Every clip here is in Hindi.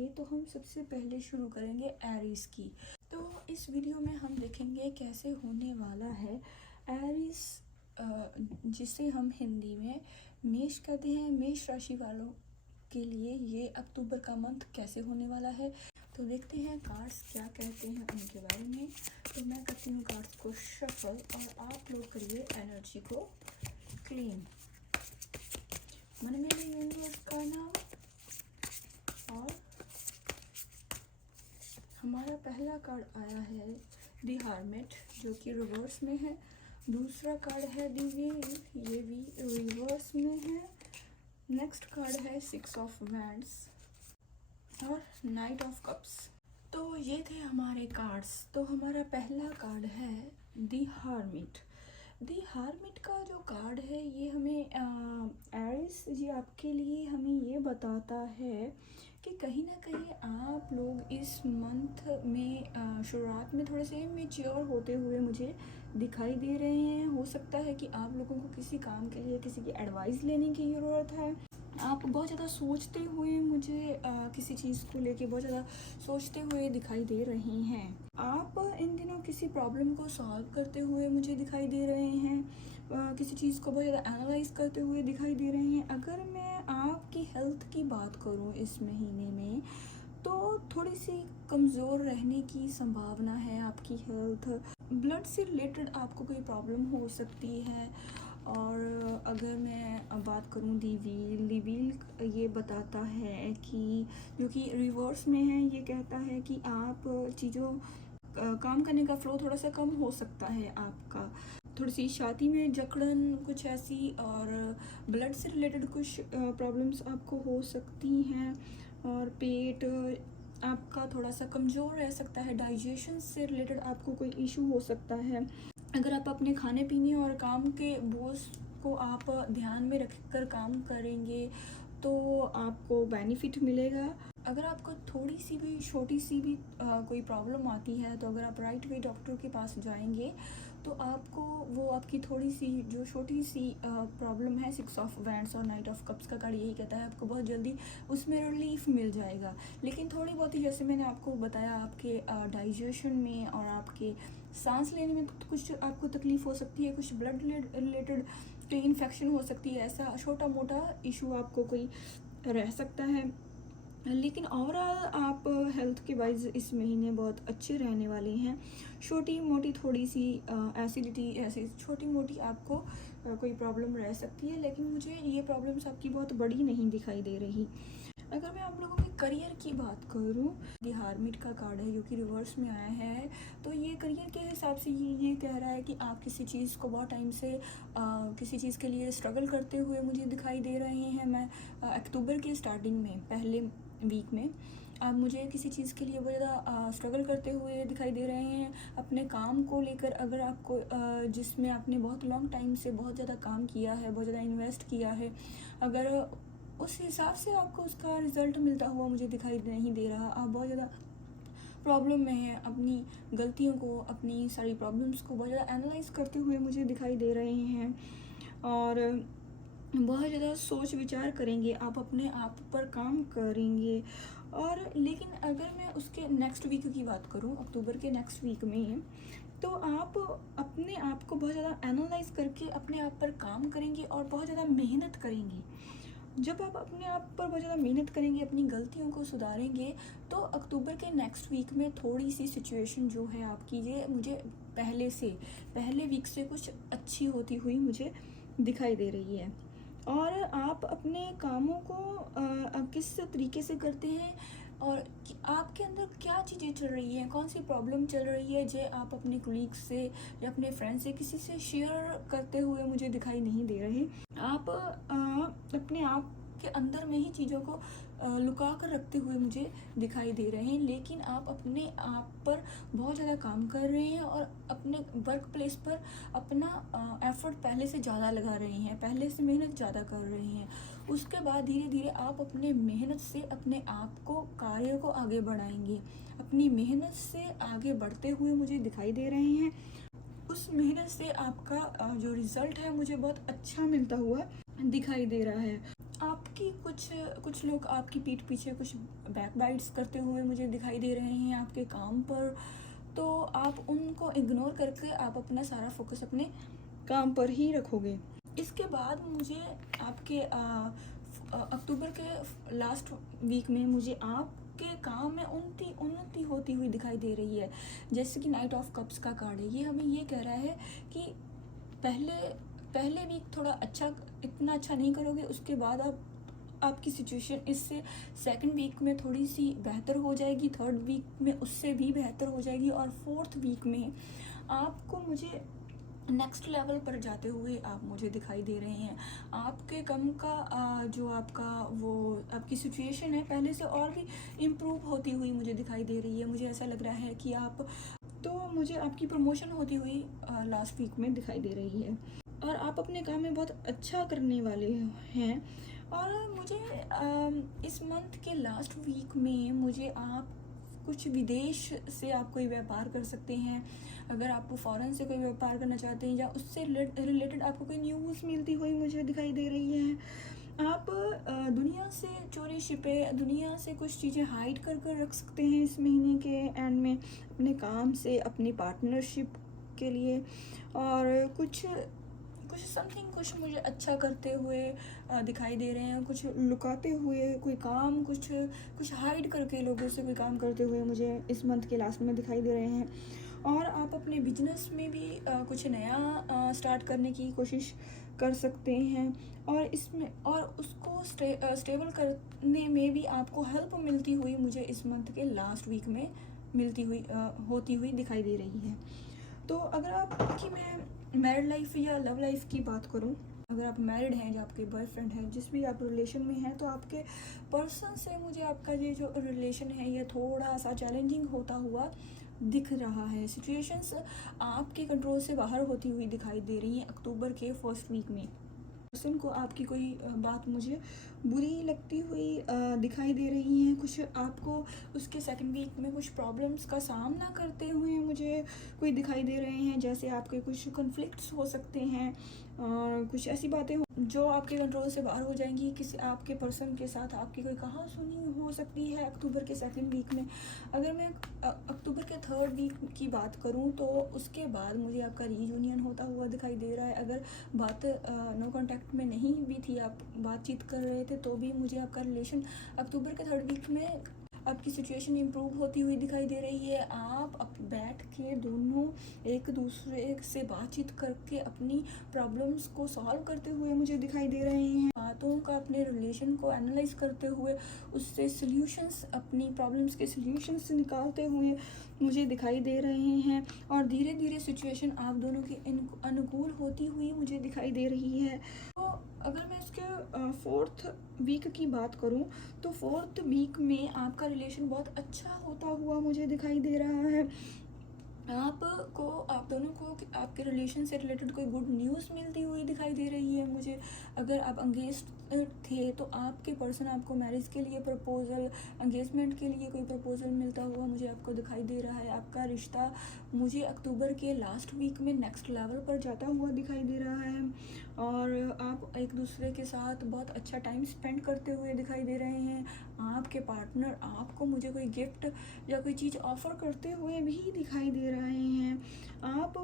करेंगे तो हम सबसे पहले शुरू करेंगे एरीज की। तो इस वीडियो में हम देखेंगे कैसे होने वाला है एरीज, जिसे हम हिंदी में मेष कहते हैं। मेष राशि वालों के लिए ये अक्टूबर का मंथ कैसे होने वाला है। तो देखते हैं कार्ड्स क्या कहते हैं उनके बारे में। तो मैं करती हूँ कार्ड्स को शफल और आप लोग करिए एनर्जी को क्लीन। मन में भी यूनिवर्स का नाम। और हमारा पहला कार्ड आया है द हर्मिट, जो कि रिवर्स में है। दूसरा कार्ड है द व्हील, ये भी रिवर्स में है। नेक्स्ट कार्ड है सिक्स ऑफ वैंड्स और नाइट ऑफ कप्स। तो ये थे हमारे कार्ड्स। तो हमारा पहला कार्ड है द हर्मिट। द हर्मिट का जो कार्ड है ये हमें एरिस जी आपके लिए हमें ये बताता है कि कहीं ना कहीं आप लोग इस मंथ में शुरुआत में थोड़े से मैच्योर होते हुए मुझे दिखाई दे रहे हैं। हो सकता है कि आप लोगों को किसी काम के लिए किसी की एडवाइस लेने की ज़रूरत है। आप बहुत ज़्यादा सोचते हुए मुझे किसी चीज़ को लेके बहुत ज़्यादा सोचते हुए दिखाई दे रहे हैं। आप इन दिनों किसी प्रॉब्लम को सॉल्व करते हुए मुझे दिखाई दे रहे हैं। किसी चीज़ को बहुत ज़्यादा एनालाइज करते हुए दिखाई दे रहे हैं। अगर मैं आपकी हेल्थ की बात करूं इस महीने में, तो थोड़ी सी कमज़ोर रहने की संभावना है आपकी हेल्थ। ब्लड से रिलेटेड आपको कोई प्रॉब्लम हो सकती है। और अगर मैं बात करूं दी व्हील ये बताता है कि जो कि रिवर्स में है, ये कहता है कि आप चीज़ों काम करने का फ्लो थोड़ा सा कम हो सकता है आपका। थोड़ी सी छाती में जकड़न कुछ ऐसी और ब्लड से रिलेटेड कुछ प्रॉब्लम्स आपको हो सकती हैं। और पेट आपका थोड़ा सा कमज़ोर रह सकता है। डाइजेशन से रिलेटेड आपको कोई इशू हो सकता है। अगर आप अपने खाने पीने और काम के बोझ को आप ध्यान में रखकर काम करेंगे तो आपको बेनिफिट मिलेगा। अगर आपको थोड़ी सी भी छोटी सी भी कोई प्रॉब्लम आती है तो अगर आप राइट वे डॉक्टर के पास जाएंगे तो आपको वो आपकी थोड़ी सी जो छोटी सी प्रॉब्लम है, सिक्स ऑफ वैंड्स और नाइट ऑफ कप्स का कार्ड यही कहता है आपको बहुत जल्दी उसमें रिलीफ मिल जाएगा। लेकिन थोड़ी बहुत ही, जैसे मैंने आपको बताया, आपके डाइजेशन में और आपके सांस लेने में कुछ आपको तकलीफ हो सकती है। कुछ ब्लड रिलेटेड कोई इन्फेक्शन हो सकती है। ऐसा छोटा मोटा इशू आपको कोई रह सकता है। लेकिन ओवरऑल आप हेल्थ के वाइज इस महीने बहुत अच्छे रहने वाले हैं। छोटी मोटी थोड़ी सी एसिडिटी ऐसी छोटी मोटी आपको कोई प्रॉब्लम रह सकती है, लेकिन मुझे ये प्रॉब्लम्स आपकी बहुत बड़ी नहीं दिखाई दे रही। अगर मैं आप लोगों के करियर की बात करूं, द हर्मिट का कार्ड है जो कि रिवर्स में आया है। तो ये करियर के हिसाब से ये कह रहा है कि आप किसी चीज़ को बहुत टाइम से किसी चीज़ के लिए स्ट्रगल करते हुए मुझे दिखाई दे रहे हैं। मैं अक्टूबर के स्टार्टिंग में पहले वीक में आप मुझे किसी चीज़ के लिए बहुत ज़्यादा स्ट्रगल करते हुए दिखाई दे रहे हैं। अपने काम को लेकर अगर आपको जिसमें आपने बहुत लॉन्ग टाइम से बहुत ज़्यादा काम किया है, बहुत ज़्यादा इन्वेस्ट किया है, अगर उस हिसाब से आपको उसका रिज़ल्ट मिलता हुआ मुझे दिखाई नहीं दे रहा। आप बहुत ज़्यादा प्रॉब्लम में हैं। अपनी गलतियों को, अपनी सारी प्रॉब्लम्स को बहुत ज़्यादा एनालाइज करते हुए मुझे दिखाई दे रहे हैं और बहुत ज़्यादा सोच विचार करेंगे। आप अपने आप पर काम करेंगे। और लेकिन अगर मैं उसके नेक्स्ट वीक की बात करूं, अक्टूबर के नेक्स्ट वीक में, तो आप अपने आप को बहुत ज़्यादा एनालाइज करके अपने आप पर काम करेंगे और बहुत ज़्यादा मेहनत करेंगे। जब आप अपने आप पर बहुत ज़्यादा मेहनत करेंगे, अपनी गलतियों को सुधारेंगे, तो अक्टूबर के नेक्स्ट वीक में थोड़ी सी सिचुएशन जो है आपकी, ये मुझे पहले वीक से कुछ अच्छी होती हुई मुझे दिखाई दे रही है। और आप अपने कामों को किस तरीके से करते हैं और आपके अंदर क्या चीज़ें चल रही हैं, कौन सी प्रॉब्लम चल रही है, जो आप अपने कोलीग से या अपने फ्रेंड से किसी से शेयर करते हुए मुझे दिखाई नहीं दे रहे। आप अपने आप के अंदर में ही चीज़ों को लुका कर रखते हुए मुझे दिखाई दे रहे हैं। लेकिन आप अपने आप पर बहुत ज़्यादा काम कर रहे हैं और अपने वर्क प्लेस पर अपना एफर्ट पहले से ज़्यादा लगा रहे हैं, पहले से मेहनत ज़्यादा कर रहे हैं। उसके बाद धीरे धीरे आप अपने मेहनत से अपने आप को, कार्य को आगे बढ़ाएंगे। अपनी मेहनत से आगे बढ़ते हुए मुझे दिखाई दे रहे हैं। उस मेहनत से आपका जो रिज़ल्ट है मुझे बहुत अच्छा मिलता हुआ दिखाई दे रहा है। आपकी कुछ लोग आपकी पीठ पीछे कुछ बैक बाइट्स करते हुए मुझे दिखाई दे रहे हैं आपके काम पर, तो आप उनको इग्नोर करके आप अपना सारा फोकस अपने काम पर ही रखोगे। इसके बाद मुझे आपके अक्टूबर के लास्ट वीक में मुझे आपके काम में उन्नति होती हुई दिखाई दे रही है। जैसे कि नाइट ऑफ कप्स का कार्ड है, ये हमें ये कह रहा है कि पहले वीक थोड़ा अच्छा, इतना अच्छा नहीं करोगे, उसके बाद आपकी सिचुएशन इससे सेकंड वीक में थोड़ी सी बेहतर हो जाएगी, थर्ड वीक में उससे भी बेहतर हो जाएगी, और फोर्थ वीक में आपको मुझे नेक्स्ट लेवल पर जाते हुए आप मुझे दिखाई दे रहे हैं। आपके कम का जो आपका वो आपकी सिचुएशन है पहले से और भी इम्प्रूव होती हुई मुझे दिखाई दे रही है। मुझे ऐसा लग रहा है कि मुझे आपकी प्रमोशन होती हुई लास्ट वीक में दिखाई दे रही है, और आप अपने काम में बहुत अच्छा करने वाले हैं। और मुझे इस मंथ के लास्ट वीक में मुझे आप कुछ विदेश से आप कोई व्यापार कर सकते हैं। अगर आप फॉरेन से कोई व्यापार करना चाहते हैं या उससे रिलेटेड आपको कोई न्यूज़ मिलती हुई मुझे दिखाई दे रही है। आप दुनिया से चोरी छिपे, दुनिया से कुछ चीज़ें हाइड कर रख सकते हैं इस महीने के एंड में, अपने काम से, अपनी पार्टनरशिप के लिए, और कुछ कुछ मुझे अच्छा करते हुए दिखाई दे रहे हैं, कुछ लुकाते हुए कोई काम, कुछ हाइड करके लोगों से कोई काम करते हुए मुझे इस मंथ के लास्ट में दिखाई दे रहे हैं। और आप अपने बिजनेस में भी कुछ नया स्टार्ट करने की कोशिश कर सकते हैं, और इसमें और उसको स्टेबल करने में भी आपको हेल्प मिलती हुई मुझे इस मंथ के लास्ट वीक में होती हुई दिखाई दे रही है। तो अगर आपकी मैं मैरिड लाइफ या लव लाइफ की बात करूं, अगर आप मैरिड हैं या आपके बॉयफ्रेंड हैं, जिस भी आप रिलेशन में हैं, तो आपके पर्सन से मुझे आपका ये जो रिलेशन है ये थोड़ा सा चैलेंजिंग होता हुआ दिख रहा है। सिचुएशंस आपके कंट्रोल से बाहर होती हुई दिखाई दे रही हैं अक्टूबर के फर्स्ट वीक में। पर्सन को आपकी कोई बात मुझे बुरी लगती हुई दिखाई दे रही हैं। कुछ आपको उसके सेकंड वीक में कुछ प्रॉब्लम्स का सामना करते हुए मुझे कोई दिखाई दे रहे हैं। जैसे आपके कुछ कॉन्फ्लिक्ट्स हो सकते हैं, और कुछ ऐसी बातें जो आपके कंट्रोल से बाहर हो जाएंगी। किसी आपके पर्सन के साथ आपकी कोई कहासुनी हो सकती है अक्टूबर के सेकंड वीक में। अगर मैं अक्टूबर के थर्ड वीक की बात करूं, तो उसके बाद मुझे आपका रीयूनियन होता हुआ दिखाई दे रहा है। अगर बात नो कांटेक्ट में नहीं भी थी, आप बातचीत कर रहे थे, तो भी मुझे आपका रिलेशन अक्टूबर के थर्ड वीक में आपकी सिचुएशन इम्प्रूव होती हुई दिखाई दे रही है। आप बैठ के दोनों एक दूसरे से बातचीत करके अपनी प्रॉब्लम्स को सॉल्व करते हुए मुझे दिखाई दे रहे हैं। बातों का अपने रिलेशन को एनालाइज करते हुए उससे सॉल्यूशंस, अपनी प्रॉब्लम्स के सॉल्यूशंस निकालते हुए मुझे दिखाई दे रहे हैं, और धीरे धीरे सिचुएशन आप दोनों की अनुकूल होती हुई मुझे दिखाई दे रही है। तो अगर मैं इसके फोर्थ वीक की बात करूं, तो फोर्थ वीक में आपका रिलेशन बहुत अच्छा होता हुआ मुझे दिखाई दे रहा है। आप दोनों को आपके रिलेशन से रिलेटेड कोई गुड न्यूज़ मिलती हुई दिखाई दे रही है मुझे। अगर आप अंगेज थे, तो आपके पर्सन आपको मैरिज के लिए प्रपोजल, एंगेजमेंट के लिए कोई प्रपोजल मिलता हुआ मुझे आपको दिखाई दे रहा है। आपका रिश्ता मुझे अक्टूबर के लास्ट वीक में नेक्स्ट लेवल पर जाता हुआ दिखाई दे रहा है, और आप एक दूसरे के साथ बहुत अच्छा टाइम स्पेंड करते हुए दिखाई दे रहे हैं। आपके पार्टनर आपको मुझे कोई गिफ्ट या कोई चीज़ ऑफ़र करते हुए भी दिखाई दे रहे हैं। आप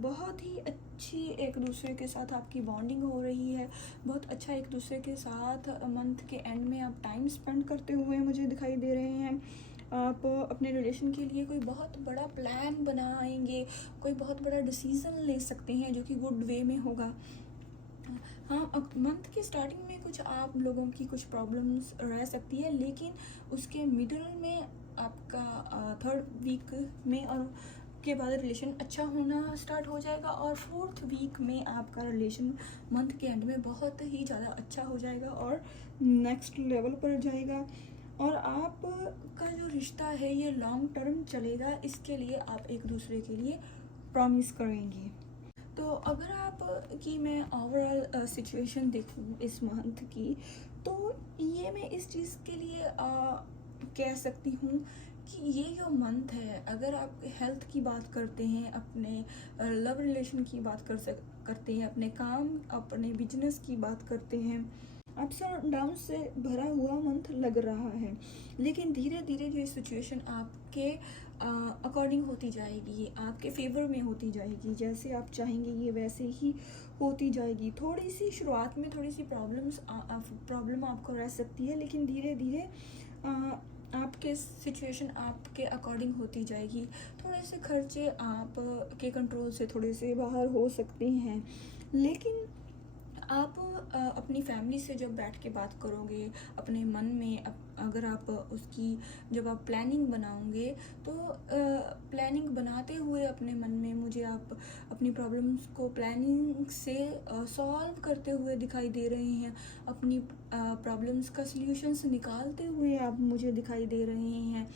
बहुत ही अच्छी एक दूसरे के साथ आपकी बॉन्डिंग हो रही है। बहुत अच्छा एक दूसरे के साथ मंथ के एंड में आप टाइम स्पेंड करते हुए मुझे दिखाई दे रहे हैं। आप अपने रिलेशन के लिए कोई बहुत बड़ा प्लान बनाएंगे, कोई बहुत बड़ा डिसीज़न ले सकते हैं जो कि गुड वे में होगा। हाँ, मंथ के स्टार्टिंग में कुछ आप लोगों की कुछ प्रॉब्लम्स रह सकती है, लेकिन उसके मिडिल में आपका थर्ड वीक में और के बाद रिलेशन अच्छा होना स्टार्ट हो जाएगा, और फोर्थ वीक में आपका रिलेशन मंथ के एंड में बहुत ही ज़्यादा अच्छा हो जाएगा और नेक्स्ट लेवल पर जाएगा, और आपका जो रिश्ता है ये लॉन्ग टर्म चलेगा। इसके लिए आप एक दूसरे के लिए प्रॉमिस करेंगे। तो अगर आप की मैं ओवरऑल सिचुएशन देखूँ इस मंथ की, तो ये मैं इस चीज़ के लिए कह सकती हूँ कि ये जो मंथ है, अगर आप हेल्थ की बात करते हैं, अपने लव रिलेशन की बात करते हैं, अपने काम, अपने बिजनेस की बात करते हैं, अप्स और डाउन से भरा हुआ मंथ लग रहा है, लेकिन धीरे धीरे ये सिचुएशन आपके अकॉर्डिंग होती जाएगी, आपके फेवर में होती जाएगी। जैसे आप चाहेंगे ये वैसे ही होती जाएगी। थोड़ी सी शुरुआत में थोड़ी सी प्रॉब्लम आपको रह सकती है, लेकिन धीरे धीरे आपके सिचुएशन आपके अकॉर्डिंग होती जाएगी। थोड़े से खर्चे आप के कंट्रोल से थोड़े से बाहर हो सकते हैं, लेकिन आप अपनी फैमिली से जब बैठ के बात करोगे अपने मन में, अगर आप उसकी जब आप प्लानिंग बनाओगे तो प्लानिंग बनाते हुए अपने मन में मुझे आप अपनी प्रॉब्लम्स को प्लानिंग से सॉल्व करते हुए दिखाई दे रहे हैं। अपनी प्रॉब्लम्स का सल्यूशंस निकालते हुए आप मुझे दिखाई दे रहे हैं।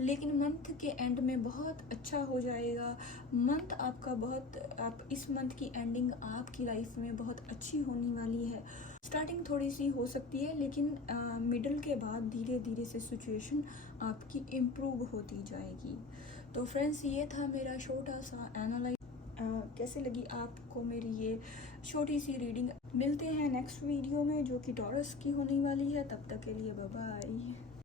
लेकिन मंथ के एंड में बहुत अच्छा हो जाएगा। मंथ आपका बहुत, आप इस मंथ की एंडिंग आपकी लाइफ में बहुत अच्छी होने वाली है। स्टार्टिंग थोड़ी सी हो सकती है, लेकिन मिडल के बाद धीरे धीरे से सिचुएशन आपकी इम्प्रूव होती जाएगी। तो फ्रेंड्स, ये था मेरा छोटा सा एनालाइज। कैसे लगी आपको मेरी ये छोटी सी रीडिंग। मिलते हैं नेक्स्ट वीडियो में जो कि टॉरस की होने वाली है। तब तक के लिए बाय बाय।